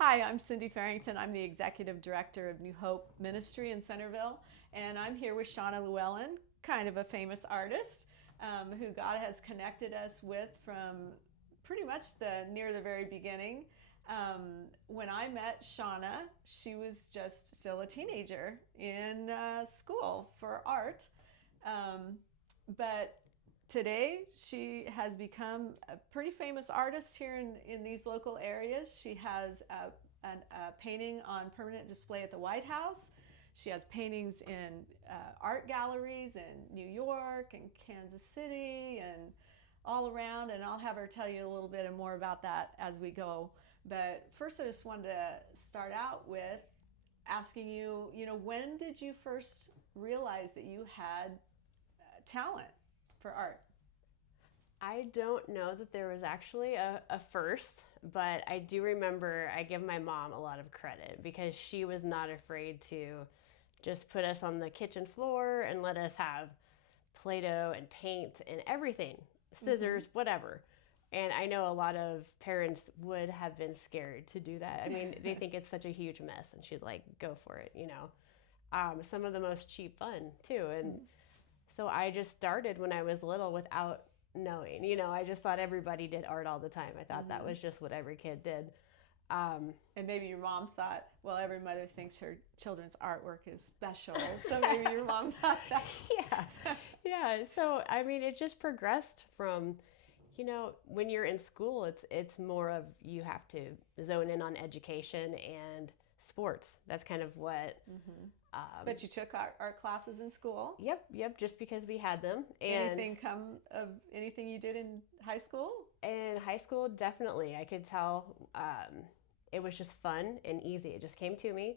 Hi, I'm Cindy Farrington. I'm the Executive Director of New Hope Ministry in Centerville, and I'm here with Shawna Lewellen, kind of a famous artist who God has connected us with from pretty much near the very beginning. When I met Shawna, she was just still a teenager in school for art, but today she has become a pretty famous artist here in these local areas. She has a painting on permanent display at the White House. She has paintings in art galleries in New York and Kansas City and all around, and I'll have her tell you a little bit more about that as we go. But first I just wanted to start out with asking you, when did you first realize that you had talent for art? I don't know that there was actually a first, but I do remember I give my mom a lot of credit because she was not afraid to just put us on the kitchen floor and let us have Play Doh and paint and everything, Mm-hmm. scissors, whatever. And I know a lot of parents would have been scared to do that. I mean, they think it's such a huge mess, and she's like, go for it. Some of the most cheap fun, too. And so I just started when I was little without knowing. I just thought everybody did art all the time. I thought that Mm-hmm. was just what every kid did. Um, And maybe your mom thought, well, every mother thinks her children's artwork is special. So maybe your mom thought that. yeah, yeah. So I mean, it just progressed from, when you're in school, it's more of you have to zone in on education and sports. That's kind of what. Mm-hmm. Um, But you took art classes in school. yep. Just because we had them, and Anything come of anything you did in high school? in high school, definitely, I could tell it was just fun and easy. It just came to me.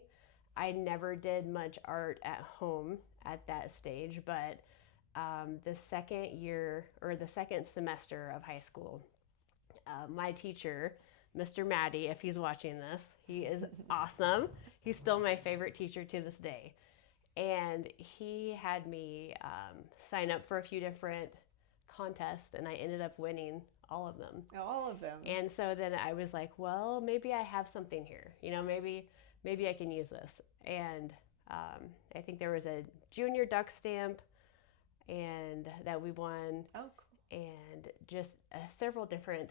I never did much art at home at that stage, but the second year or the second semester of high school, my teacher, Mr. Maddie, if he's watching this, he is awesome. He's still my favorite teacher to this day. And he had me sign up for a few different contests, and I ended up winning all of them. All of them. And so then I was like, well, maybe I have something here. Maybe I can use this. And I think there was a junior duck stamp, and that we won, Oh, cool. and just several different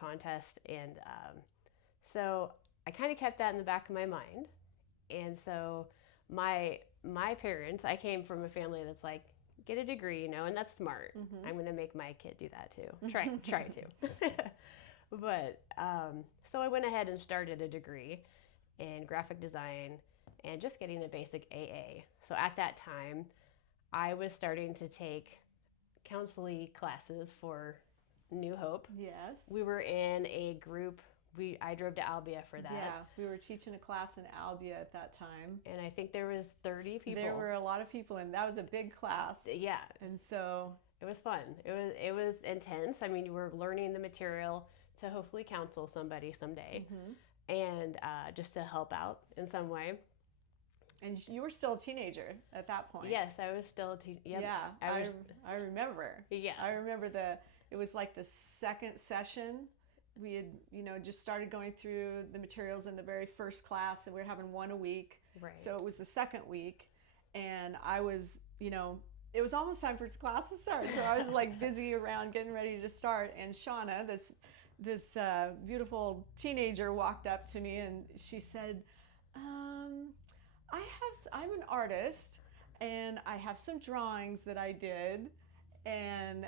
contests. And so I kind of kept that in the back of my mind. And so my parents, I came from a family that's like, get a degree, and that's smart. Mm-hmm. I'm gonna make my kid do that too. Try to. But so I went ahead and started a degree in graphic design and just getting a basic AA. So at that time, I was starting to take counseling classes for New Hope. Yes. We were in a group. I drove to Albia for that, Yeah, we were teaching a class in Albia at that time. and I think there was 30 There people. were a lot of people, and that was a big class. Yeah, And so, it was fun. It was intense. I mean, you were learning the material to hopefully counsel somebody someday, mm-hmm. and just to help out in some way. And you were still a teenager at that point. Yes, I was still. Yep, Yeah, I was. I remember. Yeah, I remember it was like the second session. We had, just started going through the materials in the very first class, and we were having one a week. right. So it was the second week, and I was, it was almost time for class to start. So I was like busy around getting ready to start. And Shauna, this beautiful teenager, walked up to me and she said, um, I'm an artist, and I have some drawings that I did, and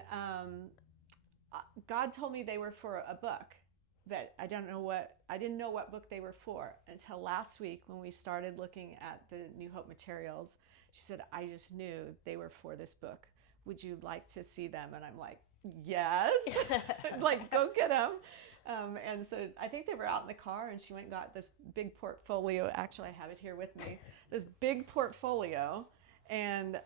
God told me they were for a book that I didn't know what book they were for until last week when we started looking at the New Hope materials. She said, I just knew they were for this book. Would you like to see them? And I'm like, yes, like go get them. And so I think they were out in the car, and she went and got this big portfolio. Actually, I have it here with me, this big portfolio. And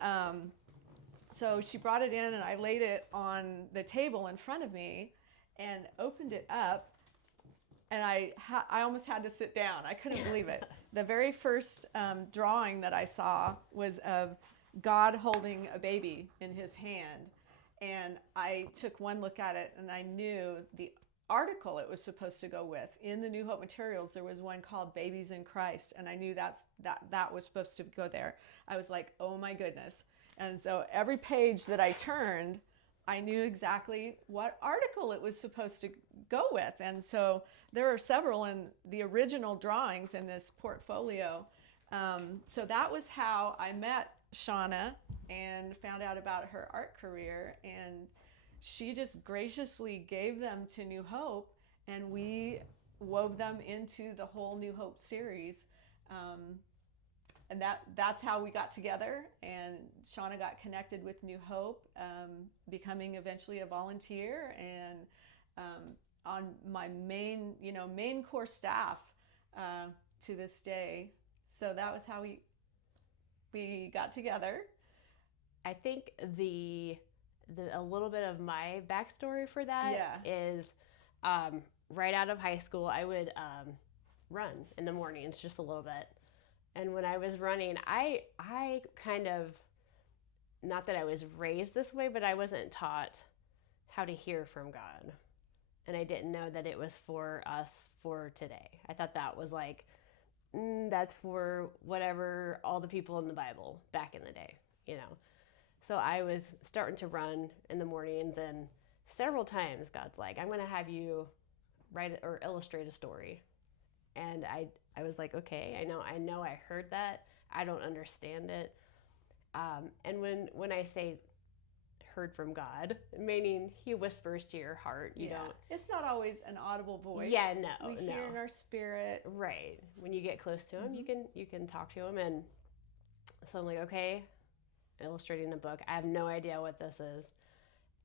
so she brought it in, and I laid it on the table in front of me and opened it up, and I almost had to sit down. I couldn't believe it. The very first drawing that I saw was of God holding a baby in his hand. And I took one look at it, and I knew the article it was supposed to go with. In the New Hope materials, there was one called Babies in Christ, and I knew that was supposed to go there. I was like, oh my goodness. And so every page that I turned, I knew exactly what article it was supposed to go with. And so there are several in the original drawings in this portfolio. So that was how I met Shawna and found out about her art career. And she just graciously gave them to New Hope, and we wove them into the whole New Hope series. And that's how we got together. And Shawna got connected with New Hope, becoming eventually a volunteer and on my main core staff to this day. So that was how we got together. I think a little bit of my backstory for that is right out of high school, I would run in the mornings just a little bit. And when I was running, I kind of, not that I was raised this way, but I wasn't taught how to hear from God. And I didn't know that it was for us for today. I thought that was like, that's for whatever, all the people in the Bible back in the day, you know. So I was starting to run in the mornings, and several times God's like, I'm going to have you write or illustrate a story. And I was like, okay, I know I heard that. I don't understand it. And when I say heard from God, meaning he whispers to your heart, you don't. It's not always an audible voice. Yeah, no. We hear in our spirit. Right. When you get close to him, you can talk to him. And so I'm like, okay, illustrating the book. I have no idea what this is.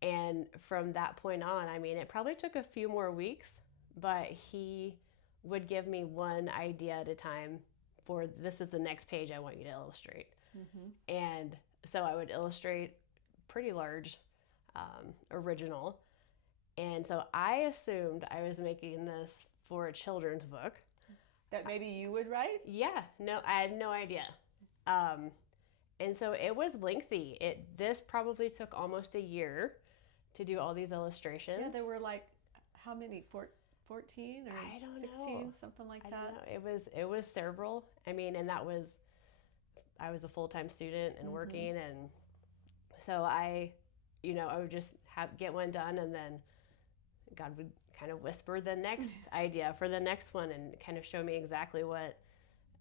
And from that point on, I mean, it probably took a few more weeks, but he would give me one idea at a time for, this is the next page I want you to illustrate. And so I would illustrate pretty large original. And so I assumed I was making this for a children's book. That maybe you would write? Yeah, no, I had no idea. And so it was lengthy. This probably took almost a year to do all these illustrations. Yeah, there were like, how many, 14 or I don't 16, know. something like I that? don't know. It was several. I mean, and I was a full-time student and working, and so I would just get one done, and then God would kind of whisper the next idea for the next one and kind of show me exactly what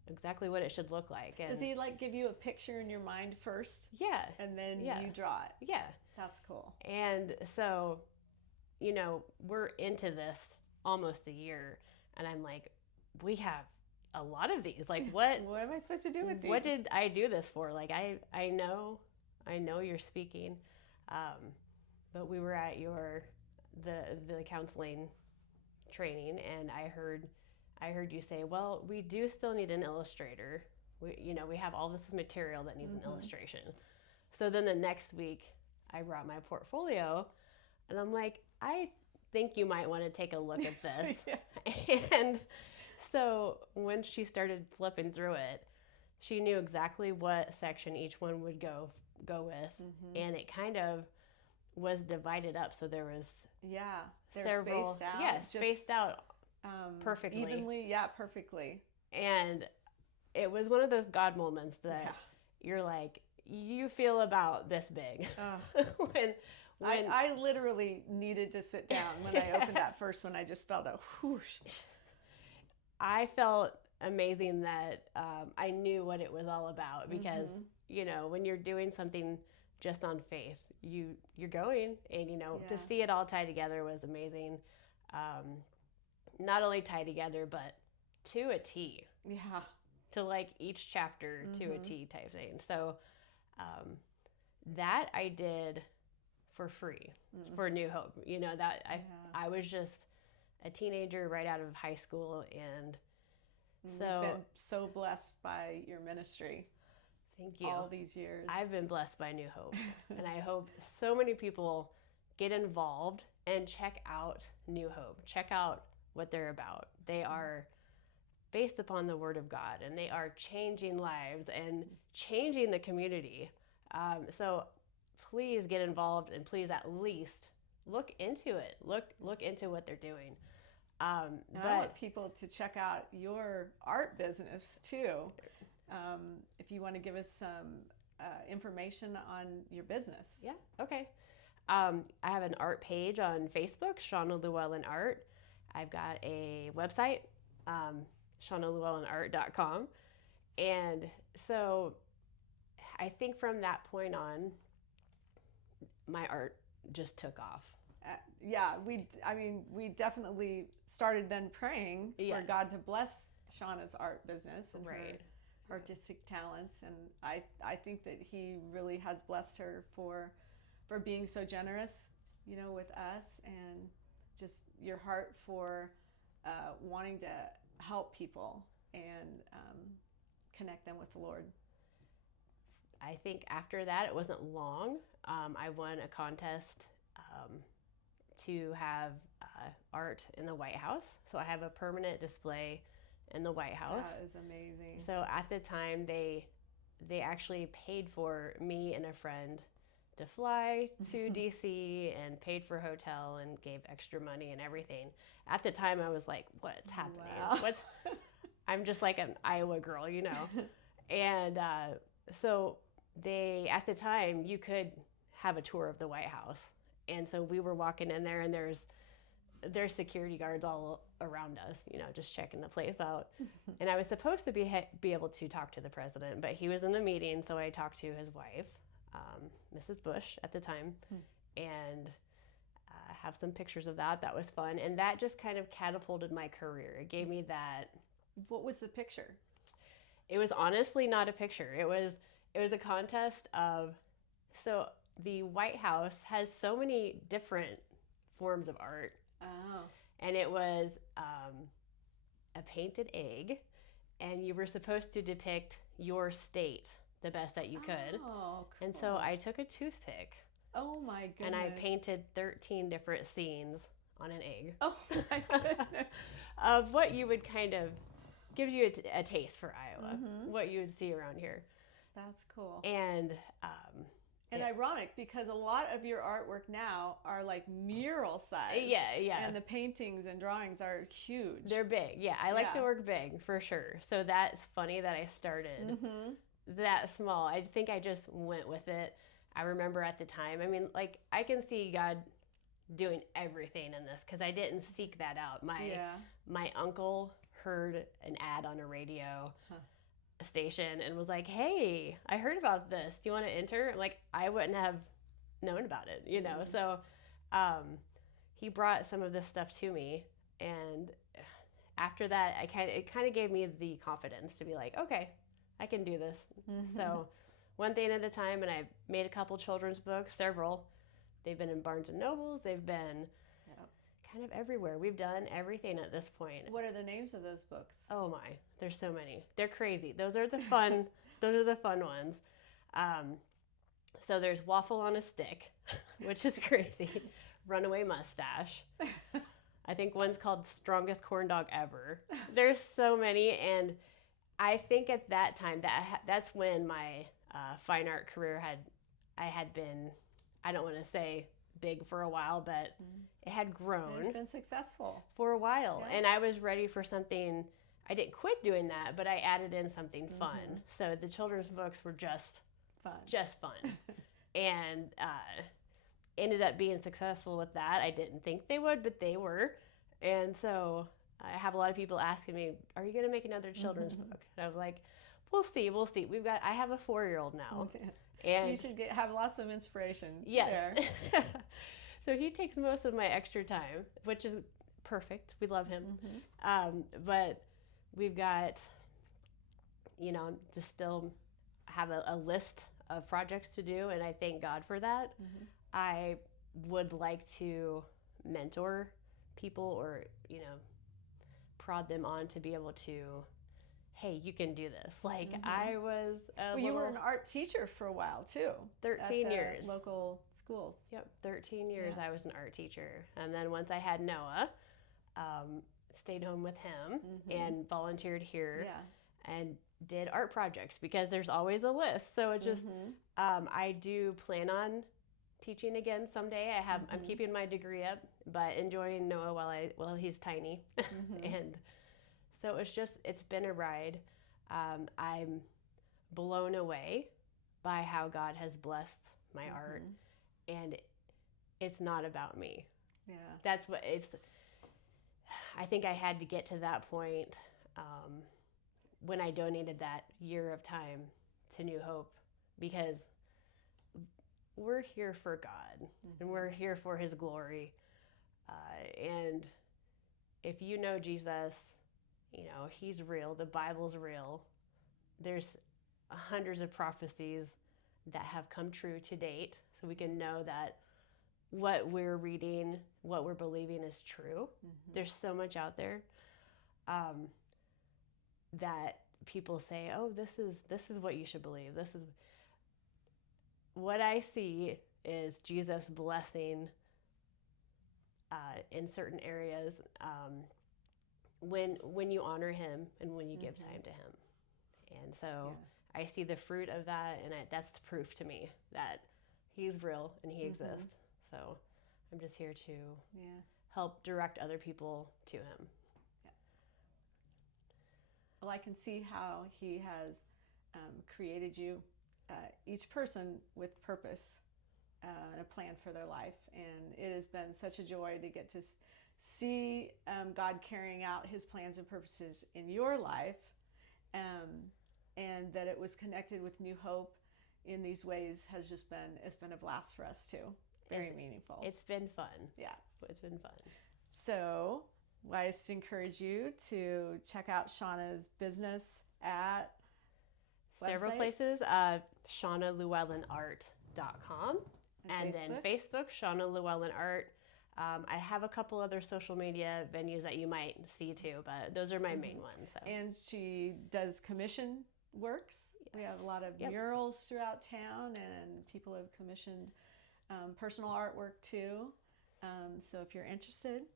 it should look like. And does he like give you a picture in your mind first? Yeah. And then you draw it? Yeah. That's cool. And so, we're into this almost a year, and I'm like, we have a lot of these. Like, what am I supposed to do with these? What did I do this for? Like, I know you're speaking, but we were at the counseling training, and I heard you say, well, we do still need an illustrator. We have all this material that needs an illustration. So then the next week I brought my portfolio, and I'm like, I think you might want to take a look at this. And so when she started flipping through it, she knew exactly what section each one would go with. And it kind of was divided up. So there was they're several, spaced out. Yeah, spaced out perfectly. Evenly, perfectly. And it was one of those God moments that you're like, you feel about this big. when I literally needed to sit down when I opened that first one. I just felt a whoosh. I felt amazing that I knew what it was all about, because when you're doing something just on faith, you're going, and to see it all tie together was amazing. Not only tie together, but to a T. Yeah. To like each chapter to a T type thing. So that I did for free for New Hope. I was just a teenager right out of high school, and so you've been so blessed by your ministry. Thank you. All these years. I've been blessed by New Hope, and I hope so many people get involved and check out New Hope. Check out what they're about. They are based upon the Word of God, and they are changing lives and changing the community. So please get involved, and please at least look into it. Look into what they're doing. And I want people to check out your art business too. If you want to give us some information on your business. Yeah, okay. I have an art page on Facebook, Shawna Lewellen Art. I've got a website, shawnalewellenart.com. And so I think from that point on, my art just took off. Yeah, we definitely started then praying for God to bless Shawna's art business and her artistic talents, and I think that He really has blessed her for being so generous, with us, and just your heart for wanting to help people and connect them with the Lord. I think after that, it wasn't long. I won a contest to have art in the White House. So I have a permanent display in the White House. That is amazing. So at the time, they actually paid for me and a friend to fly to DC and paid for hotel and gave extra money and everything. At the time, I was like, what's happening? Wow. I'm just like an Iowa girl, And so at the time, you could have a tour of the White House. And so we were walking in there, and there's security guards all around us, just checking the place out. And I was supposed to be able to talk to the president, but he was in a meeting, so I talked to his wife, Mrs. Bush at the time, and have some pictures of that. That was fun, and that just kind of catapulted my career. It gave me that. What was the picture? It was honestly not a picture. It was a contest of, so the White House has so many different forms of art. Oh. And it was a painted egg, and you were supposed to depict your state the best that you could. Oh, cool. And so I took a toothpick. Oh my goodness. And I painted 13 different scenes on an egg. Oh my goodness. Of what you would kind of, gives you a taste for Iowa, what you would see around here. That's cool. And ironic, because a lot of your artwork now are like mural size. Yeah. And the paintings and drawings are huge. They're big. Yeah, I like to work big for sure. So that's funny that I started that small. I think I just went with it. I remember at the time, I can see God doing everything in this because I didn't seek that out. My uncle heard an ad on a radio station and was like, hey, I heard about this. Do you want to enter? Like, I wouldn't have known about it, So he brought some of this stuff to me. And after that, it kind of gave me the confidence to be like, okay, I can do this. So one thing at a time, and I've made a couple children's books, several. They've been in Barnes & Nobles. They've been kind of everywhere. We've done everything at this point. What are the names of those books? Oh my, there's so many. They're crazy. Those are the fun. Those are the fun ones. So there's Waffle on a Stick, which is crazy. Runaway Mustache. I think one's called Strongest Corn Dog Ever. There's so many, and I think at that time that's when my fine art career had been, I don't want to say big for a while, but it had grown. It's been successful for a while, and I was ready for something. I didn't quit doing that, but I added in something fun. So the children's books were just fun, and ended up being successful with that. I didn't think they would, but they were, and so I have a lot of people asking me, "Are you going to make another children's book?" And I was like, "We'll see. I have a 4-year-old now." And you should have lots of inspiration. Yes. So he takes most of my extra time, which is perfect. We love him. But we've got, just still have a list of projects to do, and I thank God for that. I would like to mentor people or, prod them on to be able to, hey, you can do this. Like I was you were an art teacher for a while too. 13 years. Local schools. Yep, 13 years I was an art teacher. And then once I had Noah, stayed home with him and volunteered here and did art projects because there's always a list. So it just, I do plan on teaching again someday. I'm keeping my degree up, but enjoying Noah while he's tiny. And so it's been a ride. I'm blown away by how God has blessed my art, and it's not about me. Yeah. That's what I think I had to get to that point when I donated that year of time to New Hope, because we're here for God and we're here for His glory. And if you know Jesus, you know, He's real, the Bible's real. There's hundreds of prophecies that have come true to date, so we can know that what we're reading, what we're believing is true. There's so much out there that people say, oh, this is what you should believe. This is what I see is Jesus blessing in certain areas when you honor Him and when you give time to Him. And so I see the fruit of that, and that's proof to me that He's real and He exists. So I'm just here to help direct other people to Him. Yeah. Well, I can see how He has created you, each person with purpose and a plan for their life. And it has been such a joy to get to see God carrying out His plans and purposes in your life, and that it was connected with New Hope in these ways it's been a blast for us too. Very meaningful. It's been fun. Yeah. It's been fun. So I just encourage you to check out Shawna's business at several places, ShawnaLewellenArt.com, and then Facebook, Shawna Lewellen Art. I have a couple other social media venues that you might see too, but those are my main ones. So. And she does commission works. Yes. We have a lot of murals throughout town, and people have commissioned personal artwork too. So if you're interested,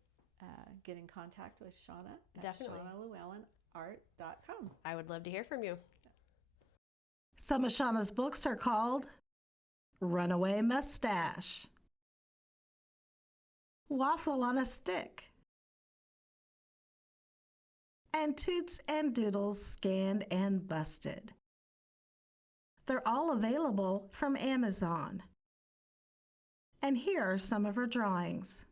get in contact with Shawna at ShawnaLewellenArt.com. I would love to hear from you. Some of Shawna's books are called Runaway Mustache, Waffle on a Stick, and Toots and Doodles Scanned and Busted. They're all available from Amazon. And here are some of her drawings.